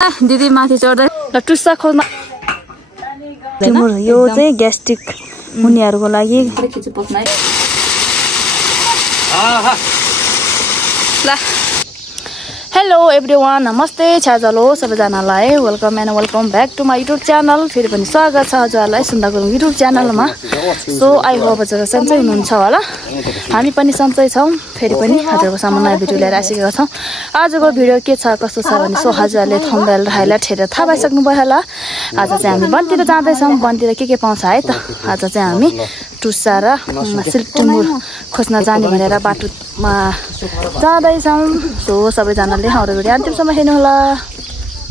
दिदी माथि चढ्दै ल टुस्सा खोज्न यो चाहिँ ग्यास्ट्रिक हुनेहरुको लागि खिच्नु पर्छ है ल हेलो एभ्रीवन नमस्ते छाजलो सबैजनालाई welcome and welcome back to my YouTube channel फेरि पनि स्वागत छ हजुरहरुलाई सुन्दा गुरुङ युट्युब च्यानलमा सो आई होप हजुर सन्चै हुनुहुन्छ होला हामी पनि सन्चै छौं फेरि पनि हजुरको सामु नयाँ भिडियो लिएर आइसकेका छौं आजको भिडियो के छ कस्तो छ भने सो हजुरले थम्बनेल र हाइलाइट हेरेर थाहा पाइसक्नु भयो होला आज चाहिँ हामी वनतिर जाँदै छौं वनतिर के पाउँछ है त आज चाहिँ हामी टुस्सा र सिल्टुमुर खोज्न जाने भनेर बाटोमा जाँदै छौं सो सबैजनाले हाम्रो भिडियो अन्तिमसम्म हेर्नु होला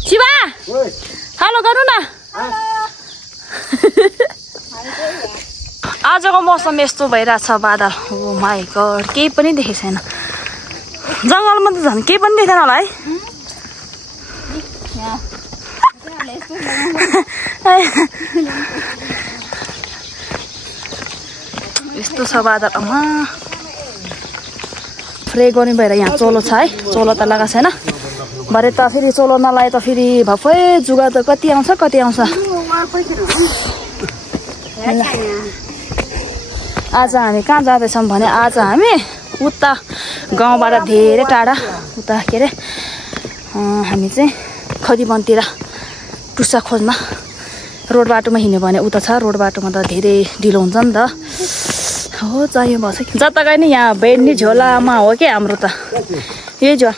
शिवा हेलो गर्नु न आजको मौसम यस्तो भइराछ बादल ओ माय गॉड केही पनि देखेको छैन जंगलमा त झन् केही पनि देखेन होला है यस्तो छ बादल अम्मा फ्रे गर्ने भएर यहाँ चोलो छ है चोलो त लगाएको छैन भरे त फेरि चोलो नलाए त फेरि भफै जुगा त कति आउँछ आज हामी कहाँ जाँदैछौँ भने आज हामी उता गाउँबाट धेरै टाढा उता के अरे हामी चाहिँ खदीवनतिर टुस्सा खोज्न रोड बाटोमा हिँड्यो भने उता छ रोड बाटोमा त धेरै ढिलो हुन्छ नि त हो चाहियो बस जताकै नि यहाँ बेड्ने झोलामा हो कि हाम्रो त यही झोल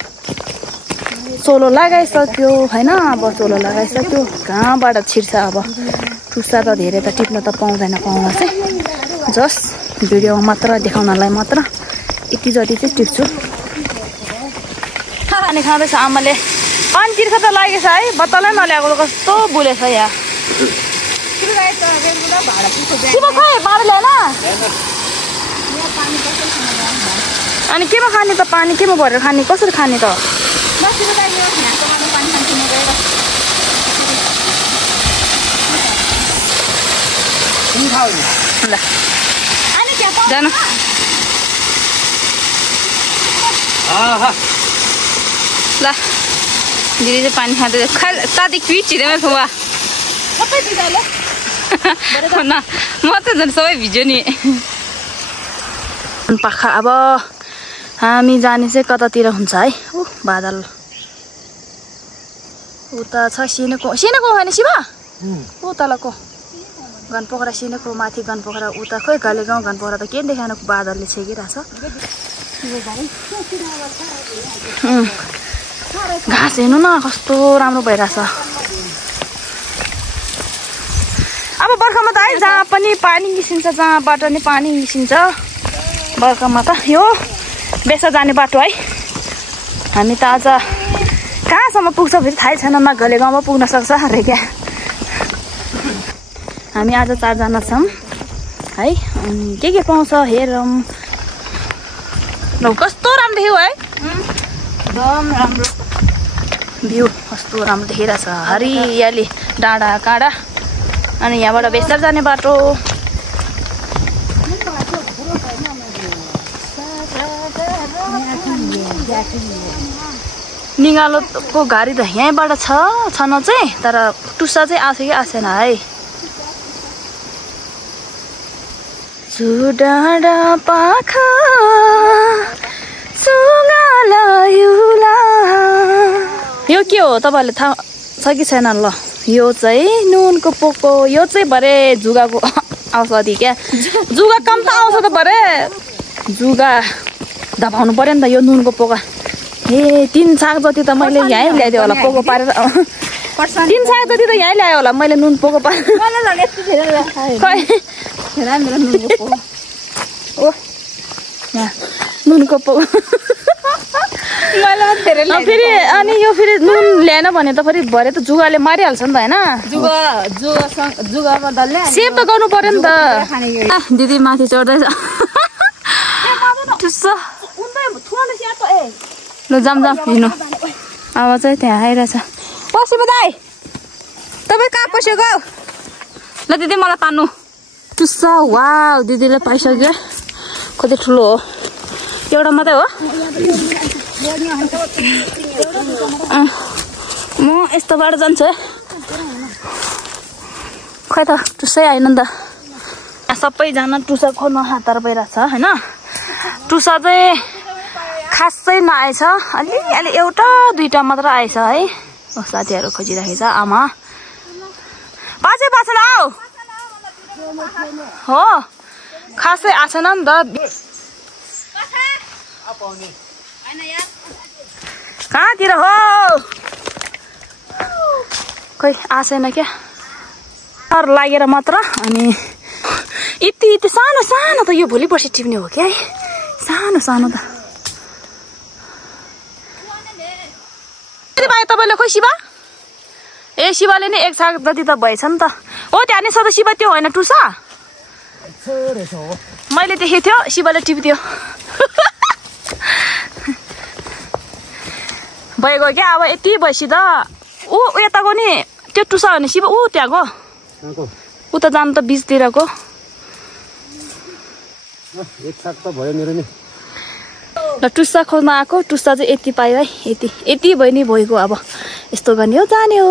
चोलो लगाइसक्यो होइन अब चोलो लगाइसक्यो कहाँबाट छिर्छ अब टुस्सा त धेरै त टिप्न त पाउँदैन पाउन चाहिँ जस्ट भिडियोमा मात्र देखाउनलाई मात्र यति जति चाहिँ टिप्छु खाने खाँदैछ आमाले पानी तिर्खा त लागेछ है बत्तलै नल्याएको कस्तो बुलेछ यहाँ अनि केमा खाने त पानी केमा भरेर खाने कसरी खाने त ल जानु ल दिदी चाहिँ पानी खाँदै साथी क्विच छिरेमै फुवा न म त झन् सबै भिज्यो नि पाखा अब हामी जाने चाहिँ कतातिर हुन्छ है ऊ बादल उता छ सिनेको होइन शिवा ऊ तलको गनपोखरा सिनेको माथि गनपोखरा उता खोइ गालेगाउँ गनपोखरा त के देखाएन बादलले छेकिरहेछ घाँस हेर्नु न कस्तो राम्रो भइरहेछ अब बर्खामा त है जहाँ पनि पानी निस्किन्छ जहाँबाट नि पानी निस्किन्छ बर्खामा त यो बेसा जाने बाटो है हामी त आज कहाँसम्म पुग्छ फेरि थाहै छैन न गाउँमा पुग्न सक्छ अरे क्या हामी आज 4 जना छौँ है के पाउँछ हेरौँ ल कस्तो राम्रो देख्यो है एकदम राम्रो भ्यू कस्तो राम्रो देखिरहेछ हरियाली डाँडा काँडा अनि यहाँबाट बेस्तर जाने बाटो निगालोको गाडी त यहीँबाट छ न चाहिँ तर टुस्सा चाहिँ आछ कि आएन है डाँडा पाखा यो के हो तपाईँहरूले थाहा छ कि छैन ल यो चाहिँ नुनको पोको यो चाहिँ भरे जुगाको औषधि क्या जुगा कम त आउँछ त भरे जुगा धपाउनु पर्यो नि त यो नुनको पोका ए 3 साग जति त मैले यहीँ ल्याइदिएँ होला पोको पारेर 3 साग जति त यहीँ ल्याएँ होला मैले नुन पोको पारेर ओ यहाँ नुनको पोको फेरि अनि यो फेरि नुन ल्याएन भने त फेरि भरे त जुगाले मारिहाल्छ नि त होइन जुगामा डल्ले सेभ त गर्नु पर्यो नि त दिदी माथि चढ्दैछ ल जाम हिँड्नु अब चाहिँ त्यहाँ आइरहेछ पसिब दाइ तपाईँ कहाँ पसेको ल दिदी मलाई तान्नु टुस्सा वाउ दिदीले पाइसक्यो कति ठुलो हो एउटा मात्रै हो म यस्तोबाट जान्छु है खै त टुसै आएन नि त सबैजना टुसा खोल्न हातार भइरहेछ होइन टुसा चाहिँ खासै नआएछ अलि एउटा दुईटा मात्र आएछ है साथीहरू खोजिराखेको छ आमा बाँचेन आऊ हो खासै आएन नि त कहाँतिर हो खोइ आएन क्या लागेर मात्र अनि यति सानो सानो त यो भोलि पर्सि टिप्ने हो क्या है सानो सानो त भयो तपाईँले खोइ शिवा ए शिवाले नै एक साग जति त भएछ नि त हो त्यहाँ नि सधैँ शिवा त्यो होइन टुसा मैले देखेको थियो शिवाले टिप्थ्यो भइगयो क्या अब यति भएपछि त ऊ यताको नि त्यो टुसा होइन शिवा ऊ त्यहाँको उता जानु त बिचतिरको ल टुसा खोज्न आएको टुसा चाहिँ यति पायो है यति भयो नि भइगयो अब यस्तो गर्ने हो जाने हो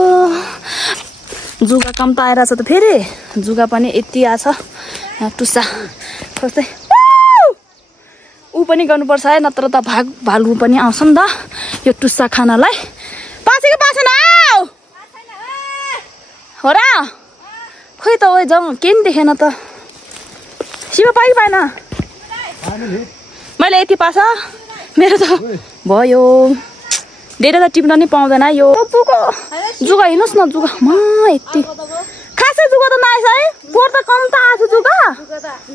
जुगा कम त आइरहेछ त फेरि जुगा पनि यति आछ टुसा खोज्दै ऊ पनि गर्नुपर्छ है नत्र त भालु पनि आउँछ नि त यो टुसा खानालाई पासेको पासेन हो र खोइ त ओ जाउँ केही नि देखेन त शिव पाएन मैले यति पास मेरो त भयो धेरै त टिप्न नि पाउँदैन यो जुगा हेर्नुहोस् न जुगा यति खासै जुगा त नआएछ है पोहोर त कम त आएको जुगा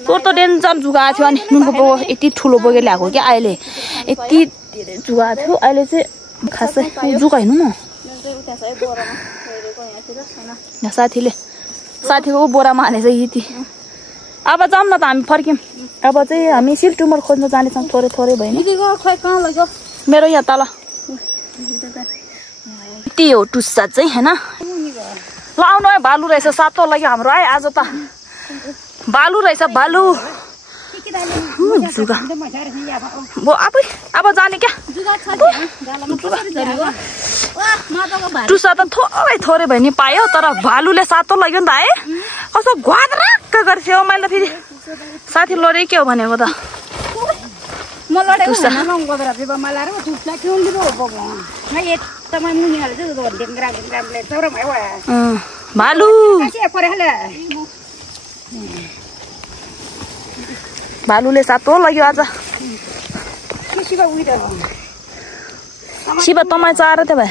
पोहोर त डेन्जर जुगा आएको थियो अनि नुनको बोको यति ठुलो बोकेर ल्याएको क्या अहिले यति धेरै जुगा आएको थियो अहिले चाहिँ खासै जुगा हेर्नु न साथीको बोरामा हालेछ यति अब जाऊँ न त हामी फर्क्यौँ अब चाहिँ हामी सिलटुमर खोज्न जानेछौँ थोरै भयो नि मेरो यहाँ तल यति हो टुस्सा चाहिँ होइन ल आउनु है भालु रहेछ सातो लाग्यो हाम्रो है आज त भालु रहेछ भालु जुगा अब जाने क्या टुसा त थोरै भयो नि पायो तर भालुले सातो लाग्यो नि त है कस्तो घ्वाद्राक्क गर्थ्यो मैले फेरि साथी लडे के हो भनेको त भालु भालुले सातो लाग्यो आज शिव तपाईँ चार त्यो भए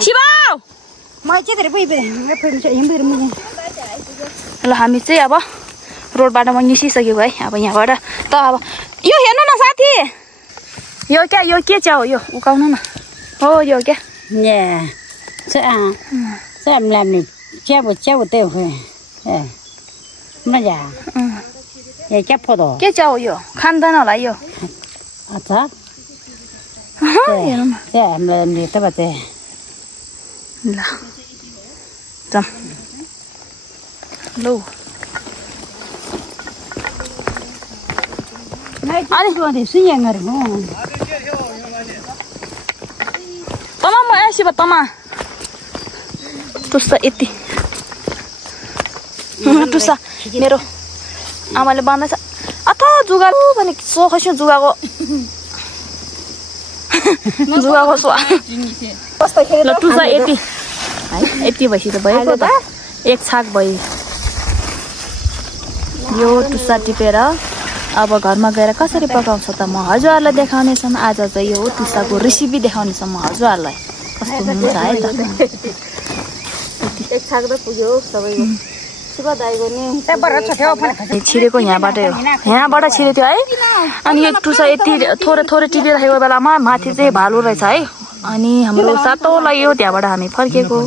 शिव ल हामी चाहिँ अब रोडबाट म निस्किसकेको है अब यहाँबाट त अब यो हेर्नु न साथी यो के च्या हो यो उकाउनु न हो यो क्या के च्या हो यो खाँदैन होला यो ल जाम लौ तमा म आएपछि तमा टुस्सा यति टुस्सा मेरो आमाले बाँध्दैछ अथवा जुगा भने सोखैछु जुगाको स्वा ल टुस्सा यति है यति भएपछि त भयो त एक छाक भयो यो टुस्सा टिपेर अब घरमा गएर कसरी पकाउँछ त म हजुरहरूलाई देखाउनेछु आज चाहिँ यो टुस्साको रेसिपी देखाउनेछु म हजुरहरूलाई कस्तो हुन्छ है त एक छाक त पुग्यो सबैको शिव दाइको नि छिरेको यहाँबाट छिरेको थियो है अनि यो टुस्सा यति थोरै टिपिराखेको बेलामा माथि चाहिँ भालु रहेछ है अनि हाम्रो सातो लाग्यो त्यहाँबाट हामी फर्केको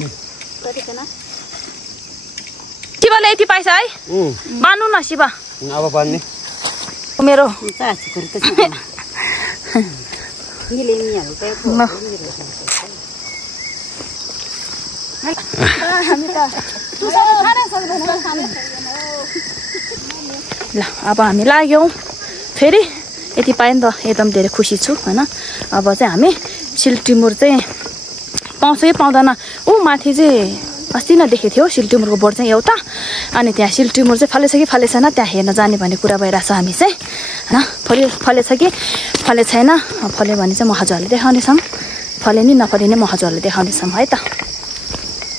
शिवले यति पाइछ है बान्नु न शिव अब बान्ने मेरो ल अब हामी लाग्यौँ फेरि यति पायो नि त एकदम धेरै खुसी छु होइन अब चाहिँ हामी सिलटिमुर चाहिँ पाउँछ कि पाउँदैन ऊ माथि चाहिँ अस्ति नै देखेको थियो सिल्टिमुरको बोर्ड चाहिँ एउटा अनि त्यहाँ सिल्टिमुर चाहिँ फलेछ कि फलेछैन त्यहाँ हेर्न जाने भन्ने कुरा भइरहेछ हामी चाहिँ होइन फलेछ कि फले छैन फल्यो भने चाहिँ म हजुरहरूले देखाउनेछौँ फले नि नफले नि म हजुरहरूले देखाउनेछौँ है त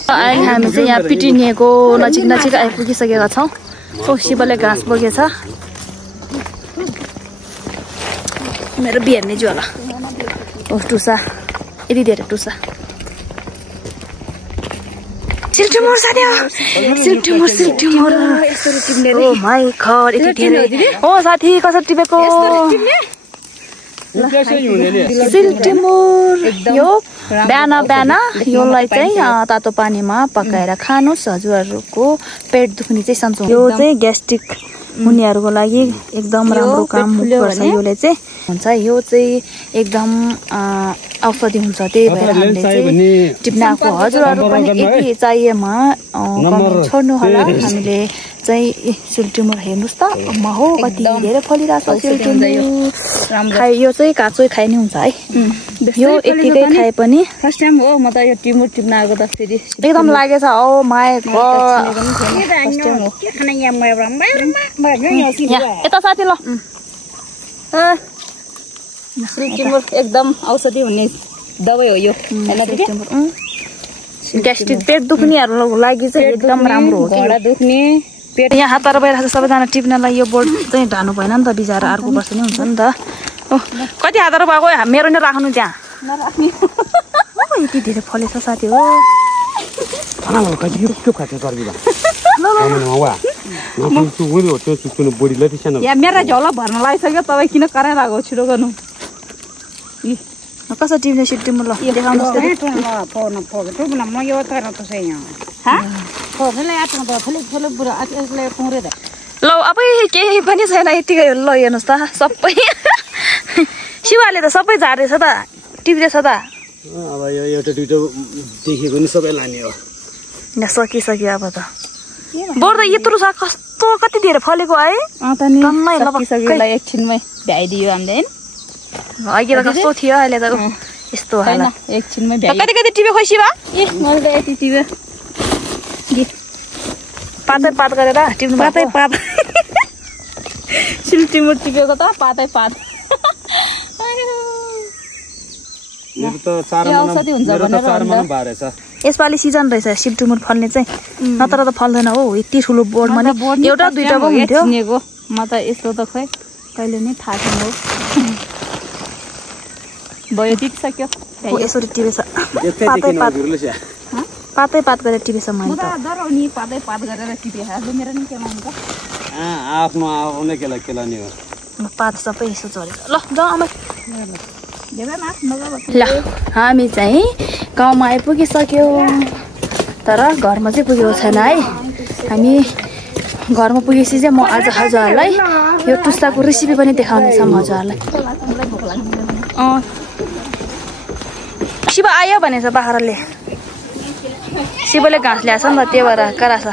अहिले हामी चाहिँ यहाँ पिटिनिएको नजिक आइपुगिसकेका छौँ शिवले घाँस बोकेछ मेरो बिहेर्ने ज्वाला ओ टुसा यति धेरै टुसा सिल्टिमुर साथी सिल्टिमुर ओ माय गॉड यति धेरै हो साथी कसरी टिपेको सिल्टिमुर यो बिहान योलाई चाहिँ तातो पानीमा पकाएर खानुस् हजुरहरूको पेट दुख्ने चाहिँ सन्चो यो चाहिँ ग्यास्ट्रिक हुनेहरूको लागि एकदम राम्रो काम गर्छ योले चाहिँ हुन्छ यो चाहिँ एकदम औषधि हुन्छ त्यही भएर हामीले चाहिँ टिप्नाको हजुरहरू पनि यति चाहिएमा कमेन्ट छोड्नु होला हामीले चाहिँ सिल्टिमुर हेर्नुस् त अम्मा हो कति धेरै फलिरहेको छ सिल्टिमुर खाइ यो चाहिँ काँचै खाइ नै हुन्छ है यो यतिकै खाए पनि फर्स्ट टाइम हो म त यो टिमुर टिप्न आएको त फेरि एकदम लागेछ ओ माय गॉड यता साथी ल सिल्टिमुर एकदम औषधि हुने दबाई हो यो हैन ग्यास्ट्रिक पेट दुख्नेहरूको लागि चाहिँ एकदम राम्रो हो घोडा दुख्ने पेट यहाँ हात बाहिर सबैजना टिप्नलाई यो बोर्ड चाहिँ ढानु भएन नि त बिचारा अर्को वर्ष नै हुन्छ नि त कति हातहरू भएको मेरो नै राख्नु त्यहाँ यति धेरै फलेछ साथी हो मेरा झोला भर्न लागिसक्यो तपाईँ किन कराइरहेको छिटो गर्नु कसरी टिप्ने सिल्टिमुर ल देखाउनुहोस् ल अब केही पनि छैन यतिकै ल हेर्नुहोस् त सबै शिवाले त सबै झार्दैछ त टिप्दैछ त अब यो एउटा दुइटा देखेको नि सबै लाने हो यहाँ सकिसक्यो अब त बढ्दा यत्रो छ कस्तो कति धेरै फलेको है एकछिनमै भ्याइदियो हामीले अघि त कस्तो थियो अहिले त यस्तो एकछिनमै कति कति टिप्यो खोइ शिवा मैले त यति टिप्यो पातै पात गरेर टिप्नु पातै पात सिल्टिमुर टिपेको त पातै पात यसपालि सिजन रहेछ सिल्टिमुर फल्ने चाहिँ नत्र त फल्दैन हो यति ठुलो बोर्डमा नि एउटा दुइटा पो हुन्थ्यो म त यस्तो त खै कहिले नै थाहा छैन हो भयो दिइसक्यो यसरी टिपेछ पातै पात गरेर टिपेछ मैले त पातै पात गरेर टिपेको मेरो नि के मान्छ आफ्नो आउने केलानी हो पात सबै यसो झरेछ ल जाऊ आमा ल हामी चाहिँ गाउँमा आइपुगिसक्यो तर घरमा चाहिँ पुगेको छैन है हामी घरमा पुगेपछि चाहिँ म आज हजुरहरूलाई यो टुस्साको रेसिपी पनि देखाउनेछौँ हजुरहरूलाई शिव आयो भनेछ बाख्राले शिवले घाँस ल्याएछ नि त त्यो भएर कराछ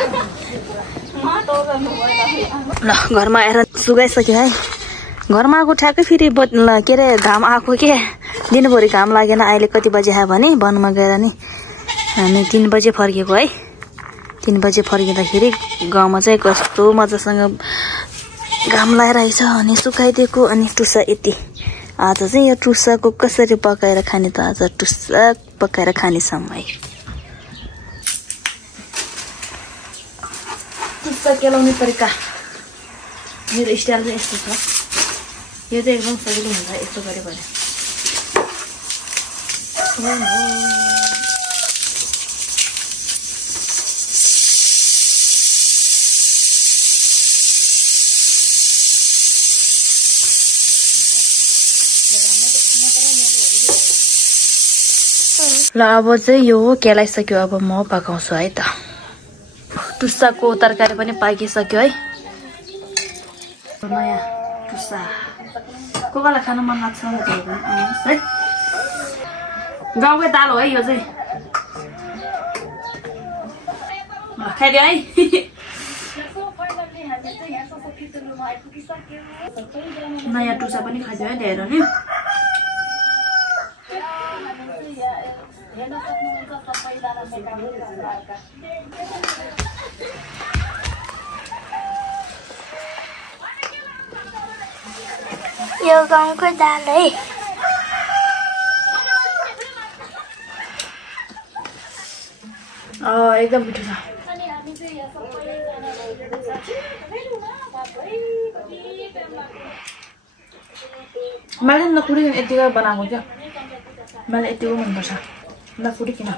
ल घरमा आएर सुगाइसक्यो है घरमा आएको ठ्याक्कै फेरि के अरे घाम आएको के दिनभरि घाम लागेन अहिले कति बजी आयो भने वनमा गएर नि हामी 3 बजे फर्केको है 3 बजे फर्किँदाखेरि गाउँमा चाहिँ कस्तो मजासँग घाम लगाइरहेछ अनि सुकाइदिएको अनि टुस्सा यति आज चाहिँ यो टुस्साको कसरी पकाएर खाने त आज टुस्सा पकाएर खानेछौँ है टुस्सा केलाउने तरिका मेरो स्टाइल चाहिँ यस्तो छ यो चाहिँ एकदम सजिलो हुन्छ यस्तो गरे भने ल अब चाहिँ यो केलाइसक्यो अब म पकाउँछु है त टुस्साको तरकारी पनि पाकिसक्यो है नयाँ टुस्सा कोकालाई खान मन लाग्छ है गाउँकै दाल हो है यो चाहिँ खाइदियो है नयाँ टुस्सा पनि खाइदियो है ल्याएर नि यो गाउँको दाल है एकदम मिठो छ मैले नखुरिकन यतिको बनाएको क्या मलाई यतिको मनपर्छ नखुरिकन